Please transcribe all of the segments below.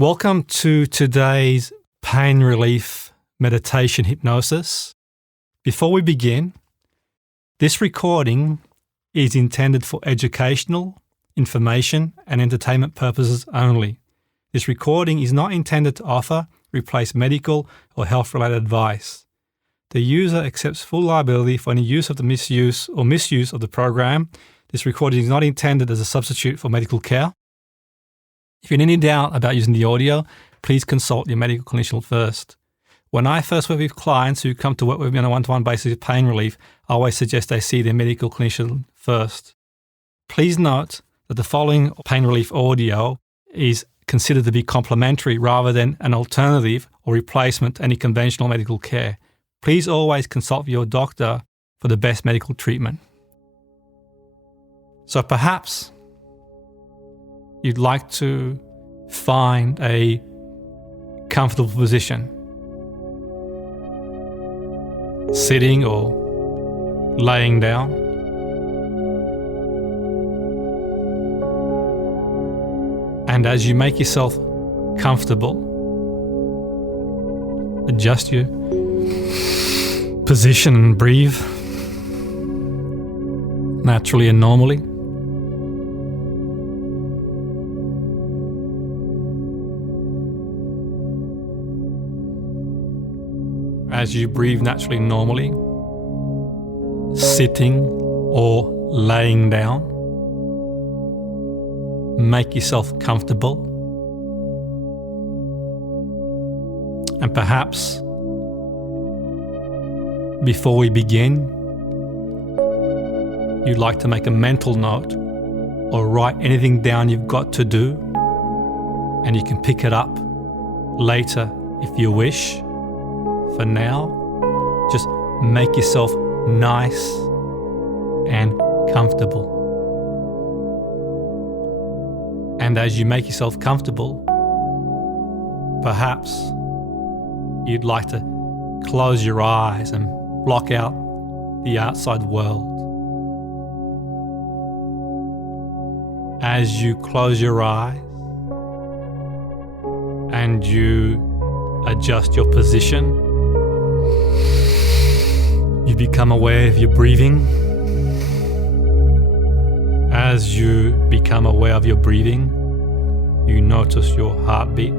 Welcome to today's pain relief meditation hypnosis. Before we begin, this recording is intended for educational, information, and entertainment purposes only. This recording is not intended to offer, replace medical or health-related advice. The user accepts full liability for any use of the misuse of the program. This recording is not intended as a substitute for medical care. If you're in any doubt about using the audio, please consult your medical clinician first. When I first work with clients who come to work with me on a one-to-one basis with pain relief, I always suggest they see their medical clinician first. Please note that the following pain relief audio is considered to be complementary rather than an alternative or replacement to any conventional medical care. Please always consult with your doctor for the best medical treatment. So perhaps you'd like to find a comfortable position, sitting or laying down. And as you make yourself comfortable, adjust your position and breathe naturally and normally. As you breathe naturally and normally, sitting or laying down, make yourself comfortable. And perhaps before we begin, you'd like to make a mental note or write anything down you've got to do, and you can pick it up later if you wish. For now, just make yourself nice and comfortable. And as you make yourself comfortable, perhaps you'd like to close your eyes and block out the outside world. As you close your eyes and you adjust your position, you become aware of your breathing. As you become aware of your breathing, you notice your heartbeat.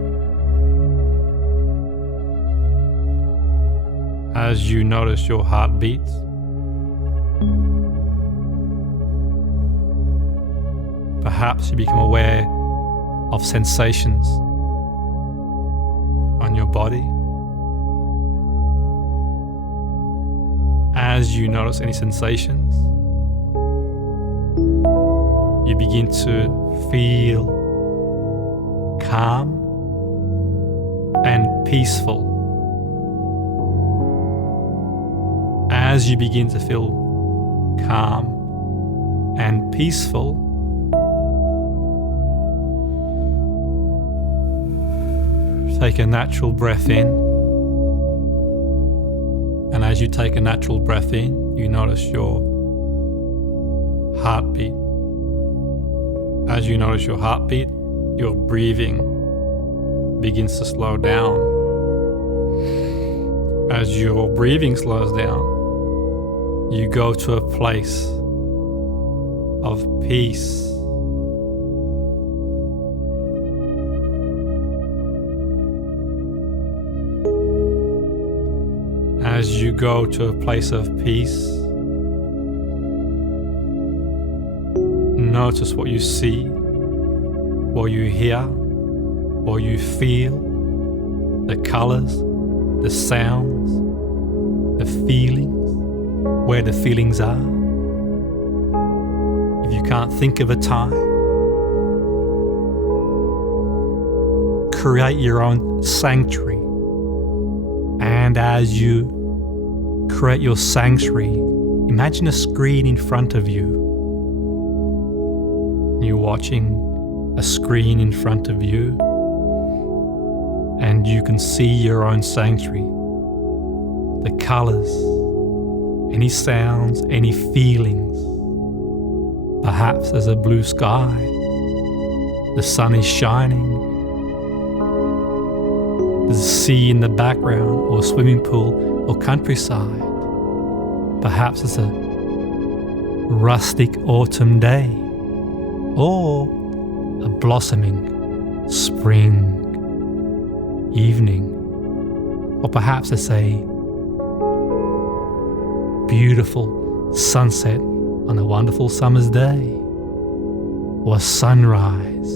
As you notice your heartbeat, perhaps you become aware of sensations on your body. As you notice any sensations, you begin to feel calm and peaceful. As you begin to feel calm and peaceful, take a natural breath in. And as you take a natural breath in, you notice your heartbeat. As you notice your heartbeat, your breathing begins to slow down. As your breathing slows down, you go to a place of peace. As you go to a place of peace, notice what you see, what you hear, what you feel, the colors, the sounds, the feelings, where the feelings are. If you can't think of a time, create your own sanctuary. And as you create your sanctuary, imagine a screen in front of you. You're watching a screen in front of you, and you can see your own sanctuary, the colors, any sounds, any feelings. Perhaps there's a blue sky, the sun is shining, There's a sea in the background, or a swimming pool, or countryside. Perhaps it's a rustic autumn day, or a blossoming spring evening, or perhaps it's a beautiful sunset on a wonderful summer's day, or a sunrise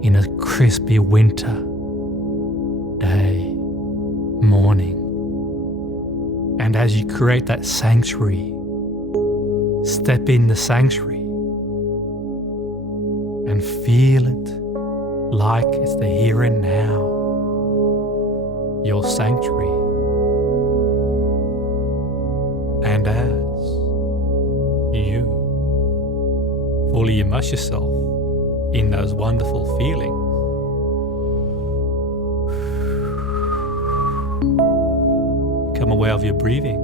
in a crispy winter day, morning. And as you create that sanctuary, step in the sanctuary and feel it like it's the here and now, your sanctuary. And as you fully immerse yourself in those wonderful feelings, become aware of your breathing.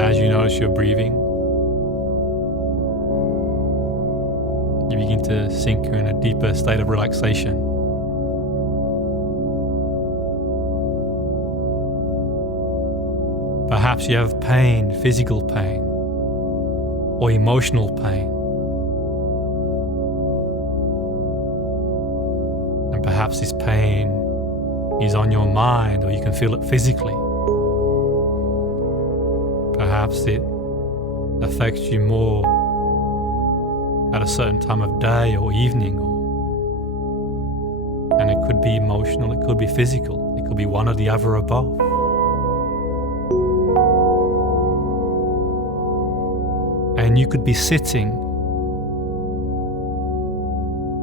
As you notice your breathing, you begin to sink in a deeper state of relaxation. Perhaps you have pain, physical pain, or emotional pain. And perhaps this pain is on your mind, or you can feel it physically. Perhaps it affects you more at a certain time of day or evening, and it could be emotional, it could be physical, it could be one or the other or both. And you could be sitting,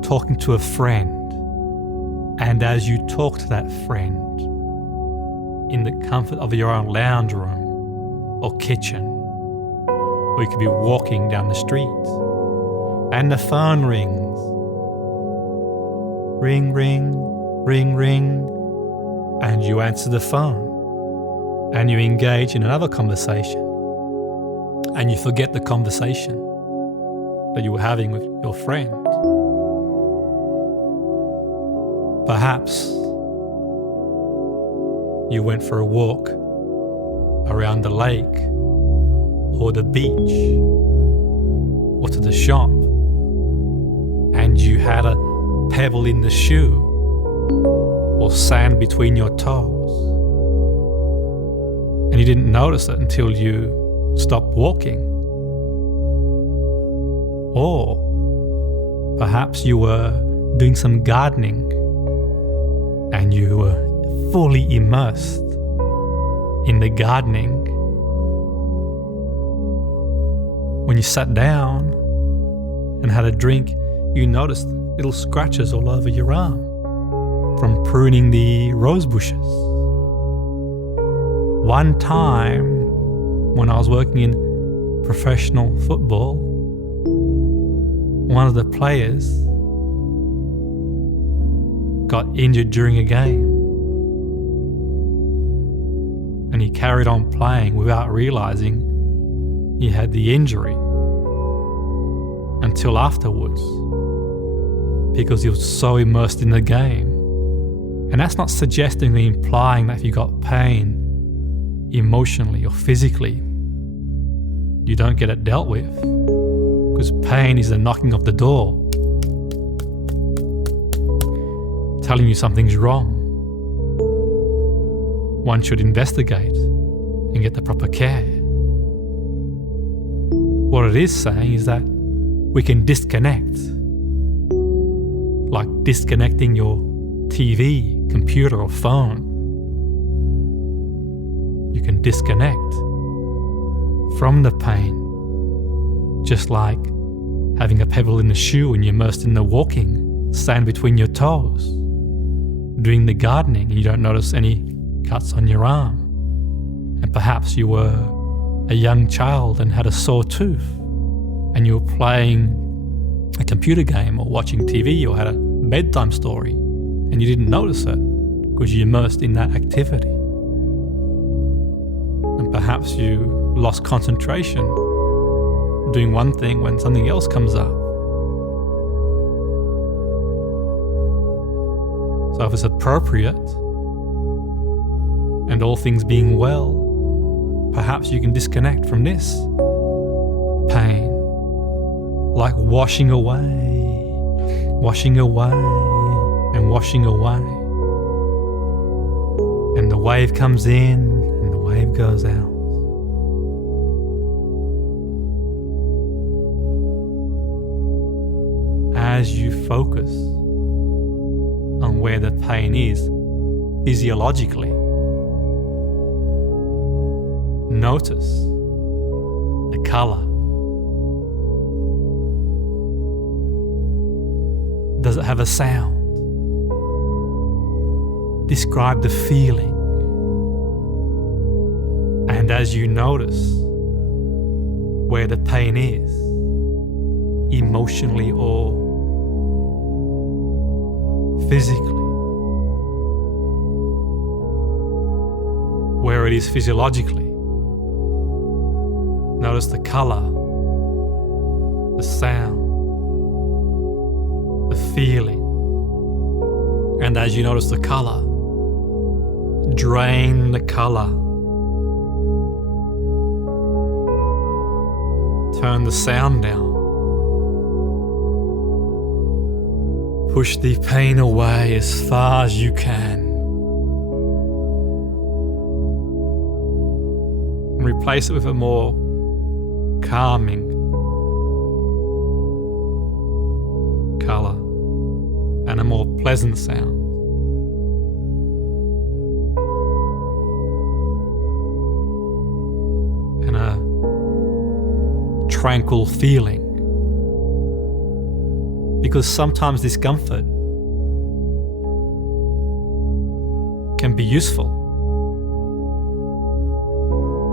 talking to a friend, and as you talk to that friend in the comfort of your own lounge room or kitchen, or you could be walking down the street, and the phone rings. Ring, ring, ring, ring, and you answer the phone, and you engage in another conversation, and you forget the conversation that you were having with your friend. Perhaps you went for a walk around the lake or the beach or to the shop, and you had a pebble in the shoe or sand between your toes, and you didn't notice it until you stopped walking. Or perhaps you were doing some gardening and you were fully immersed in the gardening. When you sat down and had a drink, you noticed little scratches all over your arm from pruning the rose bushes. One time, when I was working in professional football, one of the players got injured during a game, and he carried on playing without realizing he had the injury until afterwards, because he was so immersed in the game. And that's not suggesting or implying that if you got pain emotionally or physically, you don't get it dealt with, because pain is the knocking of the door, telling you something's wrong. One should investigate and get the proper care. What it is saying is that we can disconnect, like disconnecting your TV, computer or phone. You can disconnect from the pain, just like having a pebble in the shoe and you're immersed in the walking, sand between your toes, doing the gardening and you don't notice any cuts on your arm. And perhaps you were a young child and had a sore tooth, and you were playing a computer game or watching TV or had a bedtime story, and you didn't notice it because you're immersed in that activity. And perhaps you lost concentration doing one thing when something else comes up. So if it's appropriate, and all things being well, perhaps you can disconnect from this pain, like washing away, and washing away. And the wave comes in and the wave goes out. As you focus on where the pain is physiologically, notice the color. Does it have a sound? Describe the feeling. And as you notice where the pain is, emotionally or physically, where it is physiologically, notice the color, the sound, the feeling. And as you notice the color, drain the color. Turn the sound down. Push the pain away as far as you can. And replace it with a more calming color and a more pleasant sound. And a tranquil feeling. Because sometimes discomfort can be useful.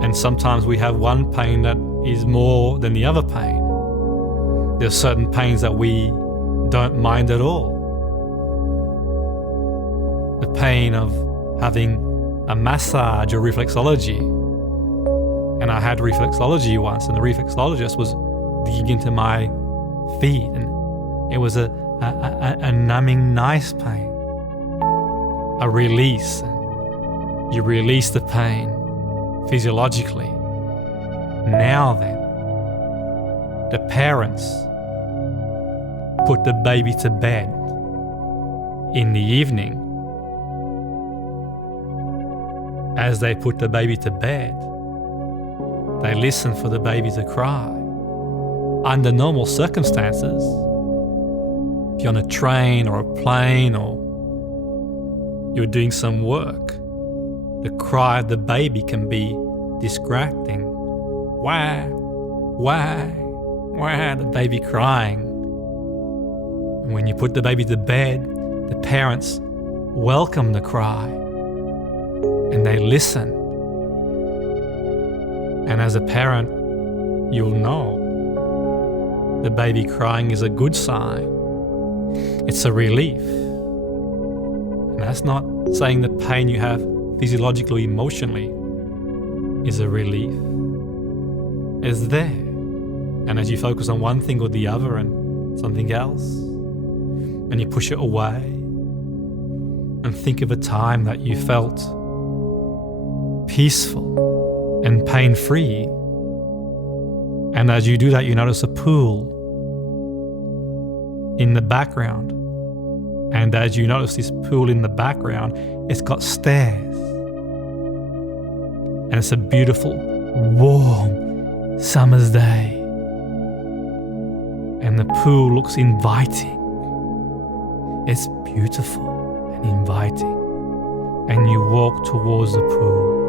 And sometimes we have one pain that is more than the other pain. There are certain pains that we don't mind at all. The pain of having a massage or reflexology. And I had reflexology once, and the reflexologist was digging into my feet, and it was a numbing, nice pain, a release. You release the pain physiologically. Now then, the parents put the baby to bed in the evening. As they put the baby to bed, they listen for the baby to cry. Under normal circumstances, if you're on a train or a plane or you're doing some work, the cry of the baby can be distracting. Wah, wah, wah, the baby crying. When you put the baby to bed, the parents welcome the cry and they listen. And as a parent, you'll know the baby crying is a good sign. It's a relief. And that's not saying the pain you have physiologically, emotionally is a relief. It's there. And as you focus on one thing or the other and something else, and you push it away, and think of a time that you felt peaceful and pain-free. And as you do that, you notice a pool in the background. And as you notice this pool in the background, it's got stairs. And it's a beautiful, warm summer's day. And the pool looks inviting. It's beautiful and inviting. And you walk towards the pool.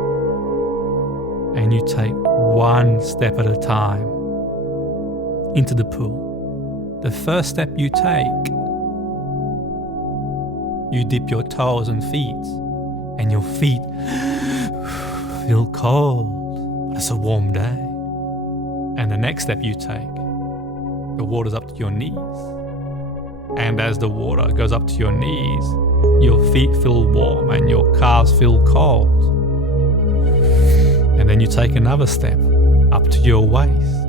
And you take one step at a time into the pool. The first step you take, you dip your toes and feet, and your feet feel cold, but it's a warm day. And the next step you take, the water's up to your knees. And as the water goes up to your knees, your feet feel warm and your calves feel cold. And then you take another step up to your waist.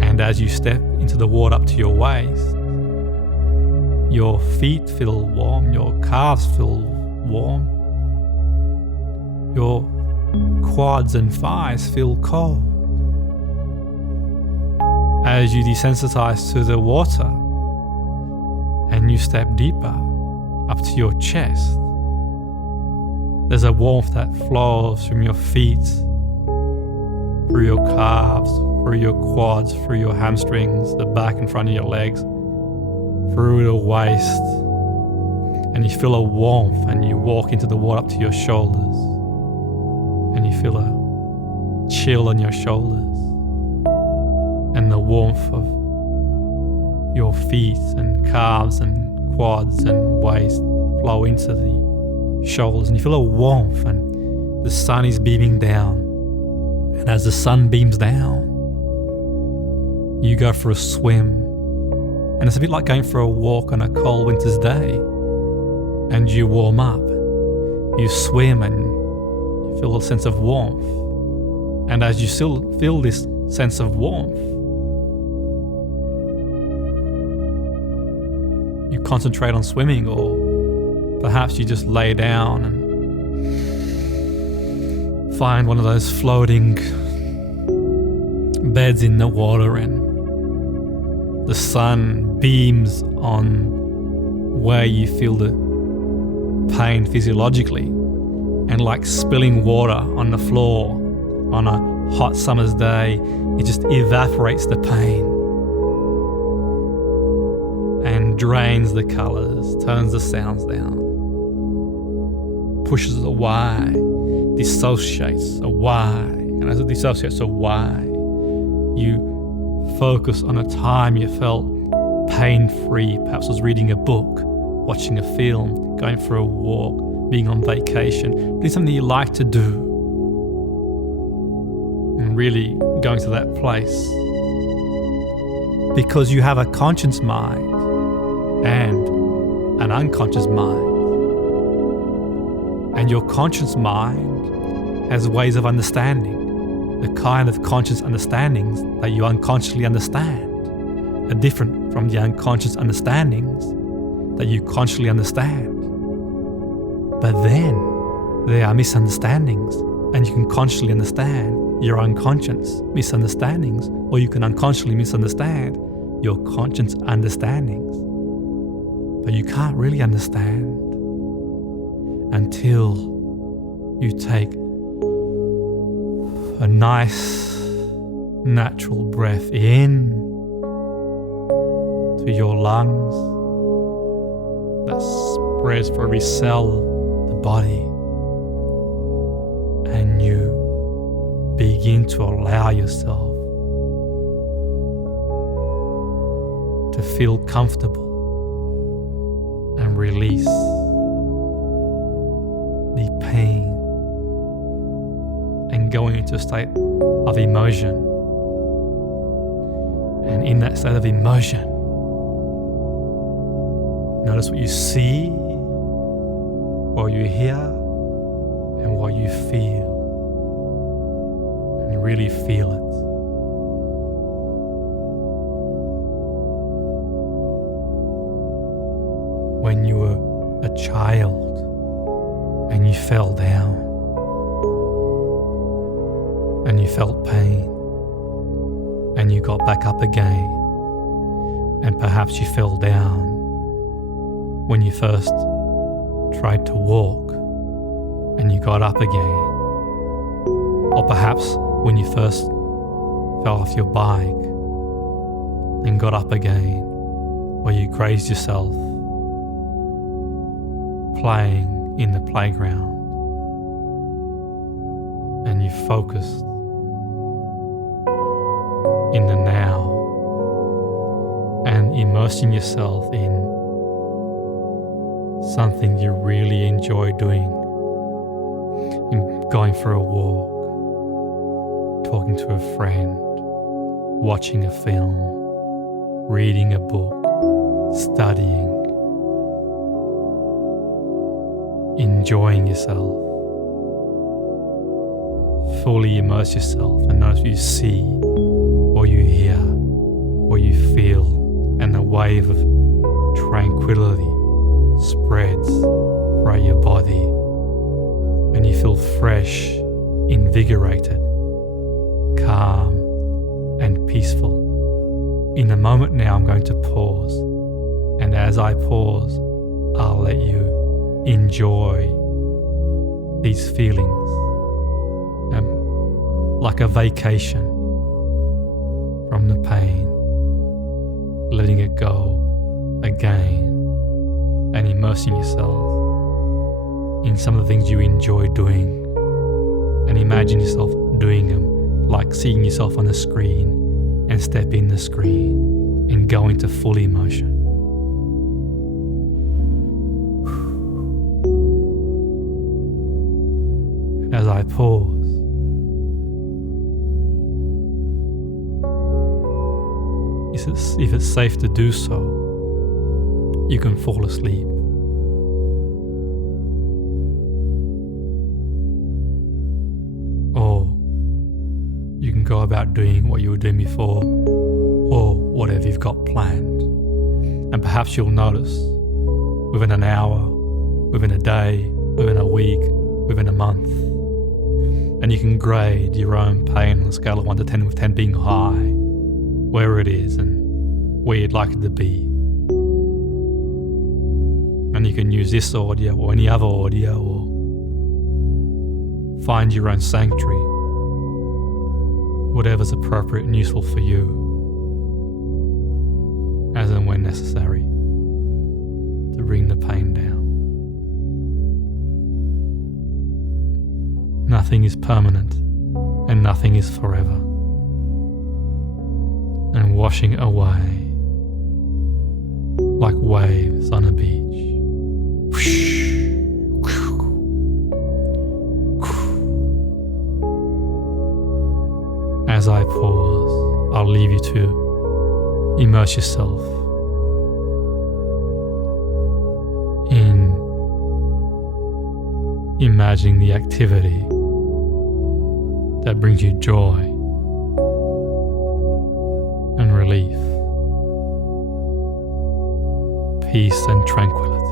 And as you step into the water up to your waist, Your feet feel warm, your calves feel warm, your quads and thighs feel cold. As you desensitize to the water and you step deeper up to your chest, there's a warmth that flows from your feet, through your calves, through your quads, through your hamstrings, the back and front of your legs, through the waist, and you feel a warmth, and you walk into the water up to your shoulders, and you feel a chill on your shoulders, and the warmth of your feet and calves and quads and waist flow into the shoulders, and you feel a warmth, and the sun is beaming down. And as the sun beams down, you go for a swim. And it's a bit like going for a walk on a cold winter's day. And you warm up, you swim, and you feel a sense of warmth. And as you still feel this sense of warmth, you concentrate on swimming, or perhaps you just lay down and find one of those floating beds in the water, and the sun beams on where you feel the pain physiologically, and like spilling water on the floor on a hot summer's day, it just evaporates the pain and drains the colours, turns the sounds down, pushes it away, dissociates away, and as it dissociates away, you focus on a time you felt pain-free. Perhaps was reading a book, watching a film, going for a walk, being on vacation, doing something you like to do, and really going to that place. Because you have a conscious mind and an unconscious mind. And your conscious mind has ways of understanding. The kind of conscious understandings that you unconsciously understand are different from the unconscious understandings that you consciously understand. But then there are misunderstandings, and you can consciously understand your unconscious misunderstandings, or you can unconsciously misunderstand your conscious understandings. But you can't really understand until you take a nice natural breath in to your lungs that spreads for every cell of the body, and you begin to allow yourself to feel comfortable and release the pain, and going into a state of emotion. And in that state of emotion, notice what you see, what you hear, and what you feel. And really feel it. When you were a child and you fell down and you felt pain and you got back up again, and perhaps you fell down when you first tried to walk and you got up again, or perhaps when you first fell off your bike and got up again, or you grazed yourself playing in the playground, and you focused in the now and immersing yourself in something you really enjoy doing, in going for a walk, talking to a friend, watching a film, reading a book, studying, enjoying yourself. Fully immerse yourself and notice what you see, what you hear, what you feel, and the wave of tranquility spreads throughout your body, and you feel fresh, invigorated, calm, and peaceful. In a moment now, I'm going to pause, and as I pause, I'll let you enjoy these feelings, like a vacation from the pain, letting it go again and immersing yourself in some of the things you enjoy doing, and imagine yourself doing them, like seeing yourself on a screen, and step in the screen and go into full immersion. And as I pause, if it's safe to do so, you can fall asleep. Or you can go about doing what you were doing before, or whatever you've got planned. And perhaps you'll notice within an hour, within a day, within a week, within a month, and you can grade your own pain on a scale of 1 to 10, with 10 being high, where it is and where you'd like it to be. And you can use this audio or any other audio, or find your own sanctuary, whatever's appropriate and useful for you, as and when necessary, to bring the pain down. Nothing is permanent and nothing is forever. And washing away like waves on a beach. As I pause, I'll leave you to immerse yourself in imagining the activity that brings you joy and relief, peace and tranquility.